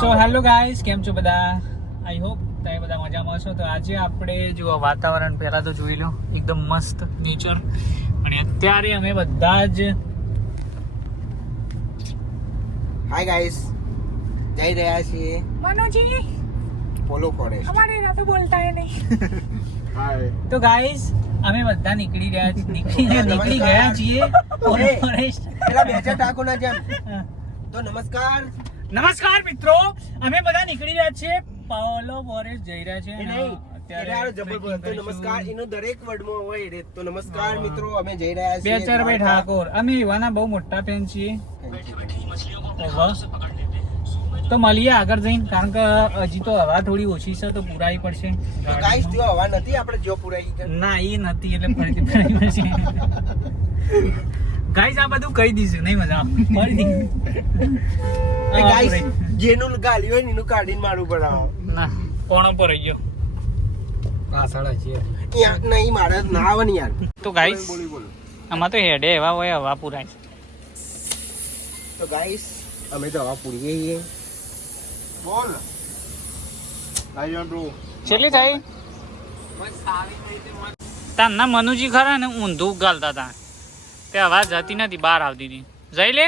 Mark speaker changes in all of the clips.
Speaker 1: So hello guys કેમ છો બધા? આઈ હોપ તમે બધા મજામાં છો તો આજે આપણે જો વાતાવરણ પહેલા તો જોઈ લો એકદમ મસ્ત નેચર અને અત્યારે અમે બધા જ
Speaker 2: હાય ગાઈસ જઈ રહ્યા છીએ
Speaker 1: મનોજી
Speaker 2: પોલો ફોરેસ્ટ
Speaker 1: અમારે ના તો બોલતા હે નહીં.
Speaker 2: હાય
Speaker 1: તો ગાઈસ અમે બધા નીકળી રહ્યા છીએ નીકળી નીકળી ગયા છીએ પોલો. ફોરેસ્ટ
Speaker 2: પેલા બેચર ઠાકોરના જેમ. તો નમસ્કાર.
Speaker 1: નમસ્કાર મિત્રો અમે બધા નીકળી રહ્યા છીએ પાવલો ફોરેસ્ટ જઈ રહ્યા છીએ.
Speaker 2: નહીં
Speaker 1: અત્યારે
Speaker 2: અત્યારે તો
Speaker 1: કરીશું.
Speaker 2: નમસ્કાર એનો દરેક વર્ડમાં હોય તો નમસ્કાર મિત્રો અમે જઈ રહ્યા છીએ
Speaker 1: બેચરભાઈ ઠાકોર. અમે યુવાના બહુ મોટા ફેન છીએ. તો મળીએ આગળ જઈને કારણ કે હજી તો હવા થોડી ઓછી છે તો પુરાવી પડશે.
Speaker 2: હવા નથી આપણે જો પુરાઈ
Speaker 1: ના એ નથી એટલે ફરીથી પુરાવી પડશે. ગાઈસ આ બધું કહી દીધું નહીં મજા ફરીથી
Speaker 2: ગાઈસ જેનું ગાલી હોય એનું કાઢીને મારું પડાવો
Speaker 1: ના. કોણો પર ગયો?
Speaker 2: યાર નહીં મારે ના આવે ને યાર.
Speaker 1: તો ગાઈસ આમાં તો હેડે એવા હોય હવા પૂરાય.
Speaker 2: તો ગાઈસ અમે તો હવા પૂરીએ છીએ. બોલ.
Speaker 1: છેલ્લી થઈ? તારના મનુજી ખરા ને ઊંધું ગાલતા હતા તે અવાજ જતી નથી બહાર આવતી હતી. જઈ લે.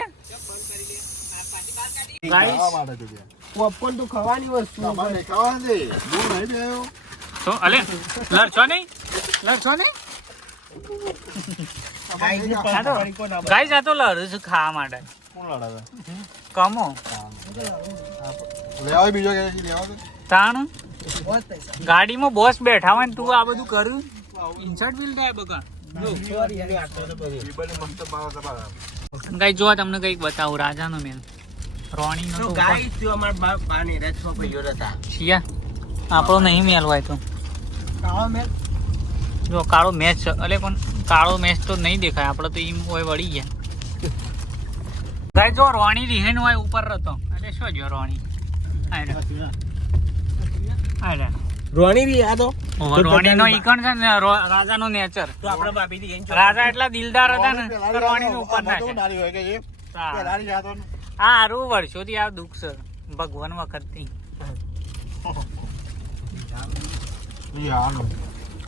Speaker 2: પોપકોર્ન તો ખાવાની વસ્તુ
Speaker 1: તો અલે લડશો નહીં? લડશો નહીં? આ તો ગાઈસ આ તો લડું છું ખાવા માટે. કમો. તાણ? ગાડીમાં બોસ બેઠા હોય ને તું આ બધું કર્યું ઇન્સર્ટ બિલ થાય બકા. ગાઈ જો તમને કંઈક બતાવું રાજાનો મેન રોણી નો
Speaker 2: અમારમાં હતા
Speaker 1: શિયા આપણો નહીં મેલ હોય તો.
Speaker 2: કાળો મેલ?
Speaker 1: જો કાળો મેચ છે. અલે પણ કાળો મેચ તો નહીં દેખાય. આપણે તો ઈમ હોય વળી ગયા. ગાઈ જો રોણી રિહેન હોય ઉપર હતો એટલે શું જો રોણી? આયરે આયરે
Speaker 2: રોણી બી આ તો.
Speaker 1: રોણી નો ઈકણ છે ને રાજા નો નેચર
Speaker 2: તો આપણા ભાભી થી
Speaker 1: રાજા એટલા દિલદાર હતા ને રોણી ઉપર ના છે હા. આ હારું વર્ષોથી આ દુઃખ છે ભગવાન વખતથી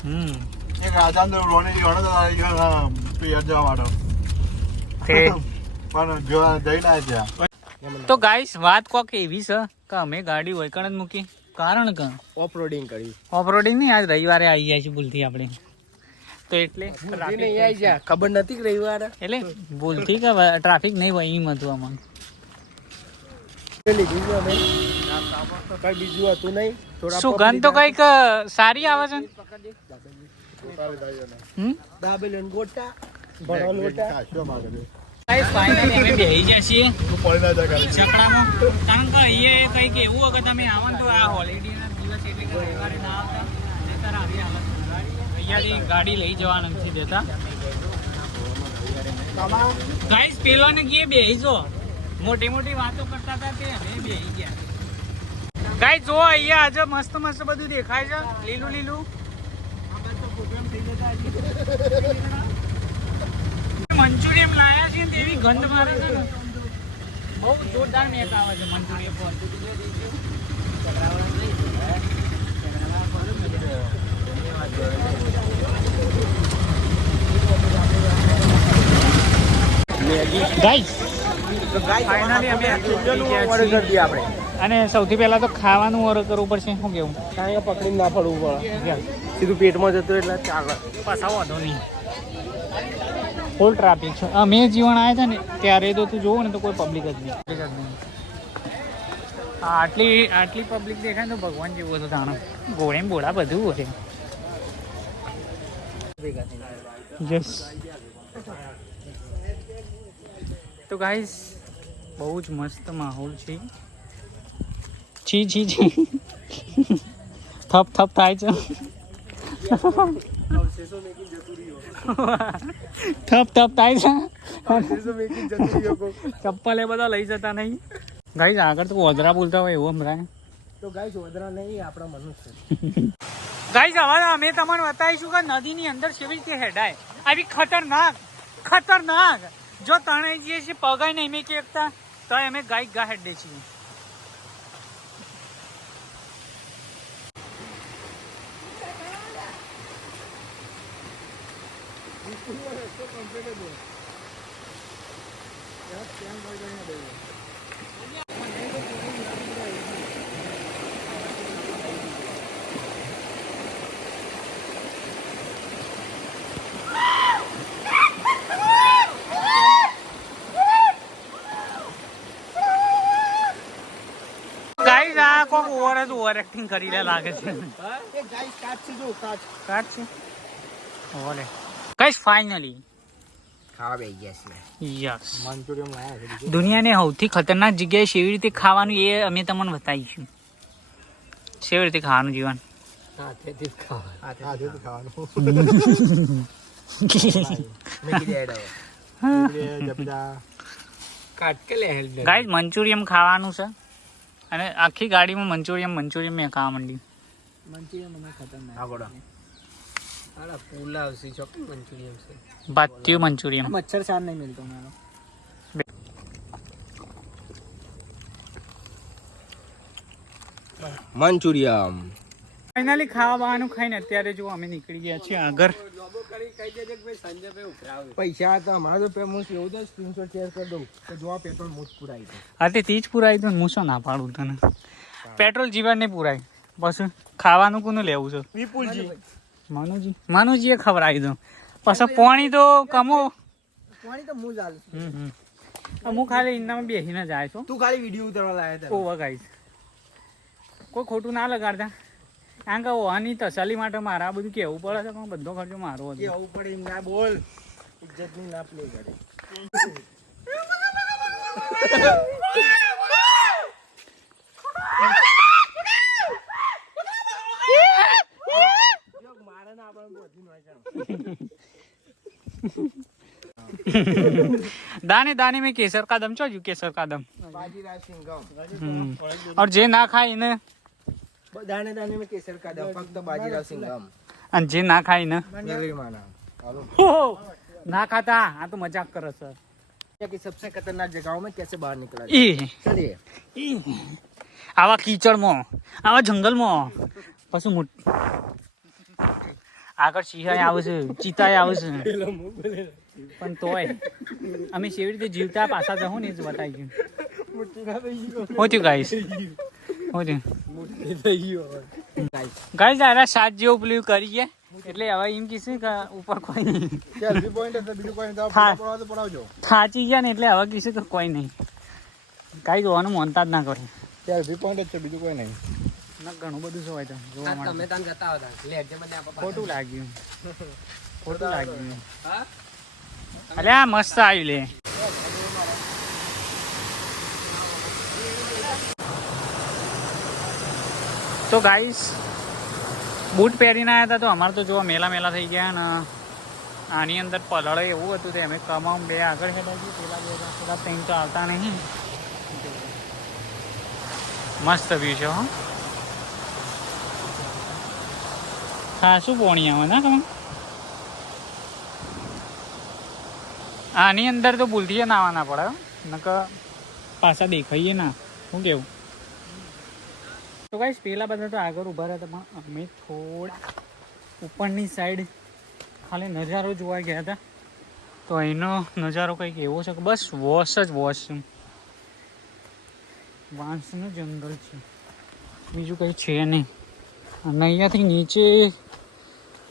Speaker 1: હમ. તે તો. ગાઈસ વાત કોક એવી છે કે અમે ગાડી વૈકણ જ મૂકી. કારણ કે?
Speaker 2: ઓફરોડિંગ કરી.
Speaker 1: ઓફરોડિંગ નહીં આજ રવિવારે આવી જાય છે ભૂલથી આપણે. તો એટલે
Speaker 2: ખબર નથી કે રવિવારે?
Speaker 1: એટલે ભૂલથી કે ટ્રાફિક નહીં હોય એમ હતું આમાં.
Speaker 2: લીધું છે અમે. તો કઈ બીજું હતું નહીં. થોડા
Speaker 1: સુગંધ તો કંઈક સારી આવે છે હમ?
Speaker 2: દાબેલી ગોટા. ભણો લોટા
Speaker 1: કારણ કે અહીંયા કંઈક એવું અગર તમે આવો તો આ હોલિડેના દિવસ એટલે કે રવિવારે ના આવતા. નહીંતર આવી હાલત અહીંયાથી ગાડી લઈ જવા નથી દેતા. ગાઈસ પેલોને કે બેહી જો. મોટી મોટી વાતો કરતા હતા તે અમે બેહી ગયા. ગાઈસ જો અહીંયા આજે મસ્ત મસ્ત બધું દેખાય છે. લીલું લીલું મંચુરિયમ લાયા છે ને એવી ગંધ મારે છે ને બહુ જોરદાર મેક આવે છે મંચુરિયમ પર. અને સૌથી પહેલા તો ખાવાનું ઓર્ડર કરવું પડશે શું કેવું?
Speaker 2: કારણ કે પકડીને ના પડવું પડે. સીધું પેટમાં જતું એટલે ચાલે.
Speaker 1: પાછા વાંધો નહીં. ફૂલ ટ્રાફિક છે. અમે જીવન આવ્યા હતા ને, ત્યારે તો તું જોવો ને તો કોઈ પબ્લિક જ નહીં. પબ્લિક જ નહીં. આટલી આટલી પબ્લિક દેખાય તો ભગવાન જેવું હતું જાણો ઘોડે બોડા બધું હશે યસ તો ગાઈસ બહુ જ મસ્ત માહોલ છે. છી છી છી. થપ થપ થાય છે. થપ થપ થાય છે. ચપ્પલ એ બધા લઈ જતા નહીં. ગાઈસ આગળ તો ઓદરા બોલતા હોય એવું હમણાં
Speaker 2: તો ગાઈસ વદરા નહીં આપણા મનુષ્ય.
Speaker 1: ગાઈસ હવે અમે તમને બતાવીશું કે નદીની અંદર કેવી રીતે હેડાય. આવી ખતરનાક ખતરનાક. જો તણાઈ જઈએ છીએ પગાઈ નહીં મેં કેકતા તો અમે ગાય ગા હેડે છીએ. કોક ઓવર જ ઓવર એક્ટિંગ કરી લે લાગે છે.
Speaker 2: એ ગાઈસ કાચ છે જો કાચ.
Speaker 1: કાટ છે? ઓલે ગાઈસ ફાઇનલી
Speaker 2: ખાવા બેસી ગયા છે
Speaker 1: યસ
Speaker 2: મંચુરિયમ લાયા છે
Speaker 1: દુનિયાની સૌથી ખતરનાક જગ્યાએ કેવી રીતે ખાવાનું એ અમે તમને બતાવીશું. કેવી રીતે ખાવાનું જીવન?
Speaker 2: હાથેથી ખાવાનું. હાથેથી
Speaker 1: ગાઈસ મંચુરિયમ ખાવાનું છે. અને આખી ગાડીમાં મંચુરિયમ મંચુરિયમ મેં ખાવા માંડી
Speaker 2: આગળ. આલા પુલાવ છે ચોકન મંચુરિયમ છે
Speaker 1: બાત્યું મંચુરિયમ
Speaker 3: मच्छर शान नहीं मिलता हमारा
Speaker 2: મંચુરિયમ
Speaker 1: ફાઇનલી ખાવા બાવાનું ખાઈને અત્યારે જો અમે નીકળી ગયા છીએ આગળ
Speaker 2: પૈસા હતા મારો પે હું એવું તો સ્ક્રીનશોટ શેર કરી દઉં તો જોવા પેટ્રોલ મૂજ પુરાઈ દે
Speaker 1: હા તે તીજ પુરાય તો હું શું ના પાડું તને પેટ્રોલ જીવન નહીં પુરાય પછી ખાવાનું કોનું લેવું છે
Speaker 2: વિપુલજી
Speaker 1: માનુજી માનુજીએ ખવડાવી દઉં. પછી પાણી તો કમો.
Speaker 3: પાણી તો હું જાલું
Speaker 1: હમ હમ. હું ખાલી ઇન્ડામાં બેસીને જાય છું.
Speaker 2: તું ખાલી વીડિયો ઉતારવા લાયા હતા.
Speaker 1: ઓવા ગાઈસ કોઈ ખોટું ના લગાડતા. કારણ કે ઓની તસલી માટે મારા બધું કેવું પડે છે? પણ બધો ખર્ચો મારો હતો.
Speaker 2: કેવું પડે એમ ના બોલ. ઇજ્જતની ના પ્લે કરે.
Speaker 1: दाने दाने में केसर का दम चो केसर का दम। और जे ना
Speaker 2: खाए इन्हें દાણે મેં કેસર કાદમ ફક્ત બાજીરાવ સિંઘમ
Speaker 1: અને જે ના ખાય ને ના ખાતા આ તો મજાક કરો
Speaker 2: સર કે સબસે ખતરનાક જગાઓ મે કેસે
Speaker 1: બહાર
Speaker 2: નીકળા
Speaker 1: ચલિએ આવા કીચડમાં આવા જંગલમાં પછી મોટ આગળ સિંહ આવશે ચિતા આવશે પણ તોય અમે કેવી રીતે જીવતા પાછા જવું ને એ જ બતાવી ગયું. હોતું ગાઈશ ગાઈશ દાદા સાત જેવું પેલું કરીએ એટલે હવે એમ કીશું કે ઉપર કોઈ નહીં. થાચી ગયા ને એટલે હવે કીશું કોઈ નહીં. કાંઈ જોવાનું મનતા જ ના કરે.
Speaker 2: બીજું કોઈ નહીં.
Speaker 1: ઘણું બધું હોય તો જોવા મળે
Speaker 2: તમે તાન જતા હતા લેટ જે મને આપા
Speaker 1: ખોટું લાગ્યું. ખોટું લાગ્યું. અરે આ મસ્ત આવ્યું લે. તો ગાઈસ બૂટ પહેરીને આવ્યા હતા તો અમારે તો જોવા મેલા મેલા થઈ ગયા ને આની અંદર પલળે એવું હતું તે અમે કમામ બે આગળ હેડા છીએ પેલા બે પેલા ત્રણ તો આવતા નહીં. મસ્ત વ્યૂ છે હો. ખાસું પોણી આવે ના તમે આની અંદર તો ભૂલથી નાવાના પડે નક પાછા દેખાઈએ ના. શું કેવું? તો કઈ પેલા બધા તો આગળ ઊભા રહ્યા પણ અમે થોડા ઉપરની સાઈડ ખાલી નજારો જોવા ગયા હતા. તો અહીંનો નજારો કંઈક એવો છે કે બસ વોશ જ વોશ છે. વાંસનું જંગલ છે. બીજું કંઈ છે નહીં. અને અહીંયાથી નીચે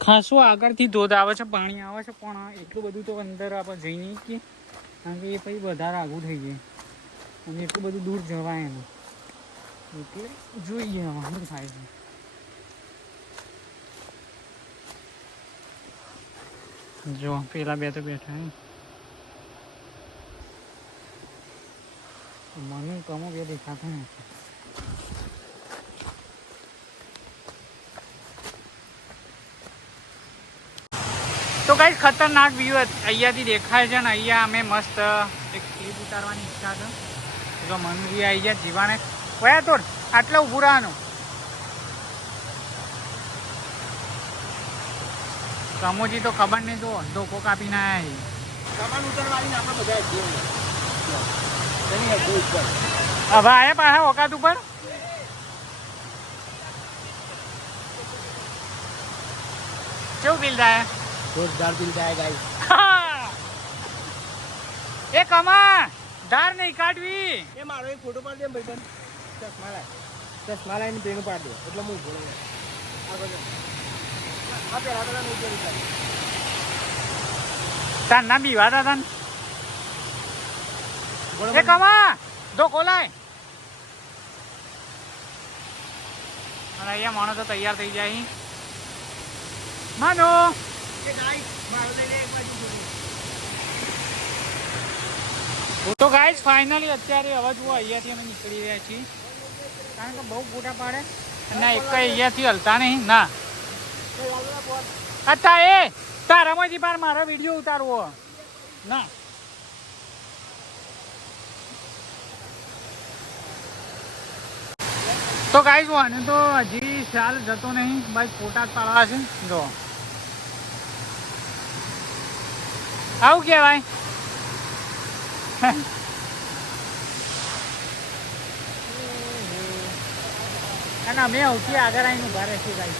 Speaker 1: ખાસું આગળથી ધોધ આવે છે, પાણી આવે છે, પણ એટલું બધું તો અંદર આપણે જઈ નહીં શકીએ. કારણ કે એ પછી વધારે આગું થઈ જાય. અને એટલું બધું દૂર જવાય નહીં. એટલે જોઈએ હવે શું થાય છે. જો, પેલા બે તો બેઠા હે. મને કમો બે દેખાતા નથી. તો ખતરનાક વ્યૂ અહીંયાથી દેખાય છે ને અહીંયા અમે મસ્ત એક ક્લિપ ઉતારવાની ઈચ્છા છે. જો મંદિર આવી ગયા જીવાને. કયા તો આટલા ઊભું રહેવાનું. કમોજી તો ખબર નહીં તો ધોકો કાપીને
Speaker 2: ના
Speaker 1: હવે આયા પાછા ઓકાત ઉપર? કેવું બિલ થાય?
Speaker 2: જોરદાર દિલ जाएगा ગાઈસ!
Speaker 1: એ કમા ધાર નહીં કાઢવી.
Speaker 2: એ મારો એક ફોટો પાડી દે ભાઈ ચશ્મા લાય. ચશ્મા લાવીને પેન પાડી દે. એટલે હું ભૂલ. આ પેલા પેલા શકે.
Speaker 1: તાર ના. બીવા હતા એ કમા દો કોલાય અને અહીંયા માણસો તૈયાર થઈ જાય માનો. તો ગાઈઝ ફાઇનલી અત્યારે હવે જુઓ, અહીંયાથી અમે નીકળી રહ્યા છીએ. કારણ કે બહુ ફોટા પાડે. અને એક અહીંયાથી હલતા નહીં. ના. અચ્છા એ તારામાંથી પાર મારો વીડિયો ઉતારવો. ના. તો ગાઈઝ વાને તો હજી ખ્યાલ જતો નહીં. બસ ફોટા જ પાડવા છે. જો. આવું કહેવાય. ના અમે સૌથી આગળ આવીને રહીશું ગાઈસ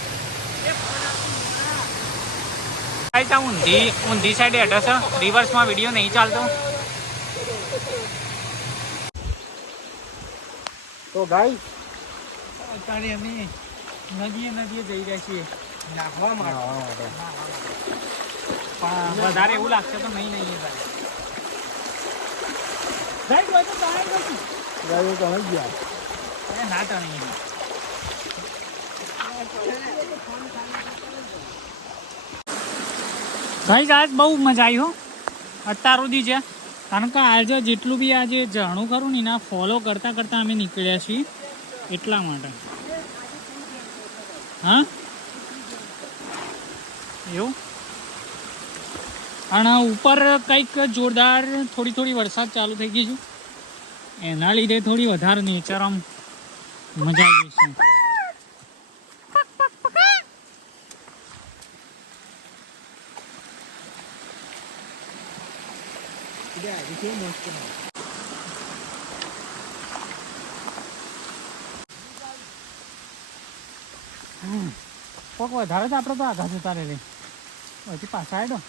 Speaker 1: ગાઈસ આ ઊંધી ઊંધી સાઈડ એડ્રેસ રિવર્સમાં વીડિયો નહીં ચાલતો.
Speaker 2: તો ભાઈ
Speaker 1: અત્યારે અમે નદીએ નદીએ જઈ રહ્યા છીએ.
Speaker 2: નાખવા માટે.
Speaker 1: પણ વધારે એવું લાગશે તો નહીં નહીં તો
Speaker 2: તમે ગયા
Speaker 1: અરે ના ગાઈસ આજ બહુ મજા આવી હો. અત્યાર સુધી છે. કારણ કે આજે જેટલું બી આજે જાણું ખરું ને એના ફોલો કરતાં કરતાં અમે નીકળ્યા છીએ એટલા માટે. હા? એવું? અને ઉપર કંઈક જોરદાર થોડી થોડી વરસાદ ચાલુ થઈ ગઈ છે. એના લીધે થોડી વધારે નેચર આમ મજા આવી છે. વધારે તો આપણે તો આઘા જતા રહે હજી પાછા આવ્યો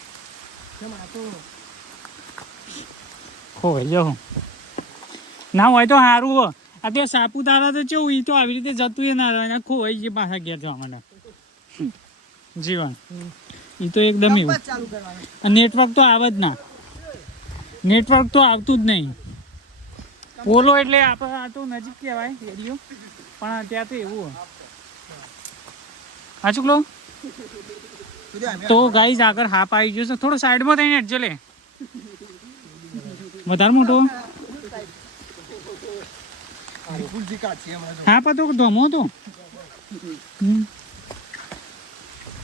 Speaker 1: ખોવાઈ જાઉં ના હોય તો સારું હો. આ તે સાપુતારા તો કેવું એ તો આવી રીતે જતું ના રહે ખોવાઈ ગઈ પાછા ઘેર જવા માટે. જીવન. એ તો એકદમ એવું. નેટવર્ક તો આવે જ ના. નેટવર્ક તો આવતું જ નહીં. પોલો એટલે આપણે આ તો નજીક કહેવાય એરિયો પણ ત્યાં તો એવું હોય. હા લો તો ગાઈઝ આગળ હાપ આવી ગયો છે. થોડો સાઈડમાં થઈને હેડજો લે. વધારે મોટો. હાપ હતો ધમો હતો?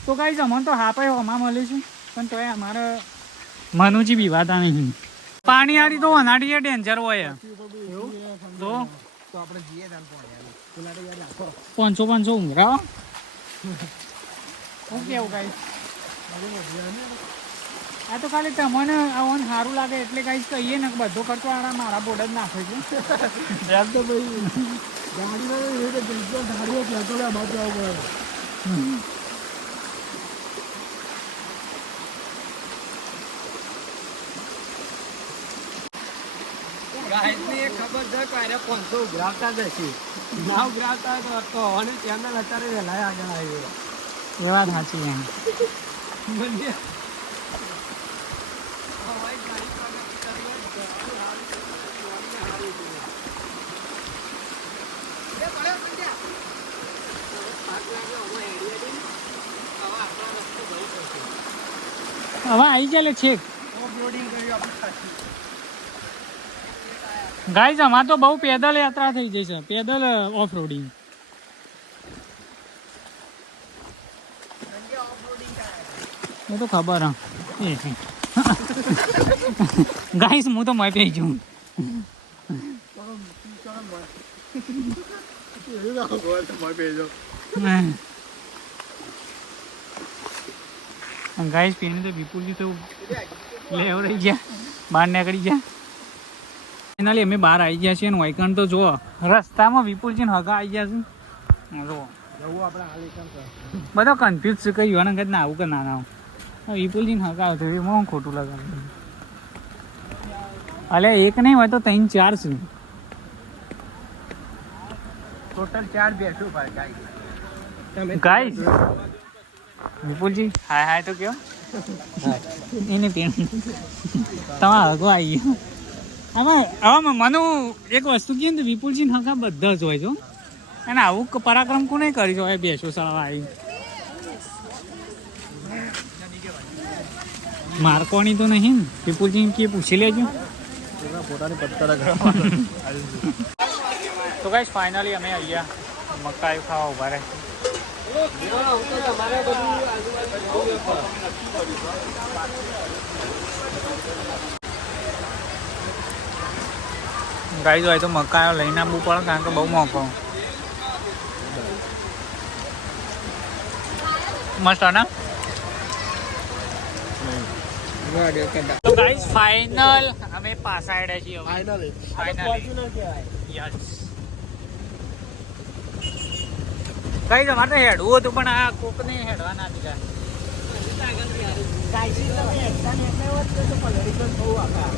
Speaker 1: તો ગાઈઝ અમને તો હાપ હમા મળે છે. પણ તોય અમારે મનુજી બીવાતા નહીં. પાણી આડી તો અનાડી ડેન્જર હોય. તો. પાંચસો પાંચસો ઉમરાવો શું કેવું ગાઈસ આ તો ખાલી તમને આવવાનું સારું લાગે એટલે કઈ કહીએ ને બધો ખર્ચો આડા મારા બોર્ડ જ નાખે છે
Speaker 2: એમ તો ભાઈ ગાડીમાં તો ગાડીઓ કહેતો બાજુ. એક ખબર છે કે આરે 500 ઉઘરાવતા જ હશે. ના ઉઘરાવતા તો અને ચેનલ અત્યારે વહેલા આગળ આવી
Speaker 1: એ વાત સાચી એમ હવે આવી જાય છેક
Speaker 2: ગાય છે.
Speaker 1: ગાઈસ અમાર તો બહુ પેદલ યાત્રા થઈ જશે પેદલ ઓફ રોડિંગ એ તો ખબર ગાઈસ હું તો મય પી છું. ગાઈસ પીને તો વિપુલજી તો રહી ગયા બહાર નીકળી ગયા. ફાઇનલી અમે બહાર આવી ગયા છીએ વાયકણ તો જુઓ. રસ્તામાં વિપુલજી ને હગા આવી ગયા છે જુઓ. બધો કન્ફ્યુઝ છે કઈ યુવાના કદ ના આવું કે ના ના આવું. વિપુલજીને હકાવ એ એમાં ખોટું લગાવ્યું અલે એક નહીં હોય તો ત્રણ ચાર છું.
Speaker 2: ટોટલ ચાર બેઠું ભાઈ ગાય તમે
Speaker 1: વિપુલજી હાય હાય તો કયો. એને પીણ. તમારા હગો આવી ગયો આમાં આમાં મને એક વસ્તુ કહે ને વિપુલજી હકા બધા જ હોય છો અને આવું પરાક્રમ કોને કરી છો એ બેસો સળવા આવી મારકોણી તો નહીં ને? કે પૂછી લેજો. તો ગાઈસ ફાઇનલી અમે અહીંયા મકાઈ ખાવા ઊભા રહે ગાઈ હોય તો મકાઈઓ લઈને આવવું પડે કારણ કે બહુ મોંઘો. મસ્ત ના? તો ગાઈસ ફાઇનલ અમે છીએ.
Speaker 2: ફાઇનલી
Speaker 1: યસ તમારે હેડવું હતું પણ આ કોકને હેડવા ના દીધા.
Speaker 2: ગાયસી તમે એકતા ને હોત તો બહુ આખા.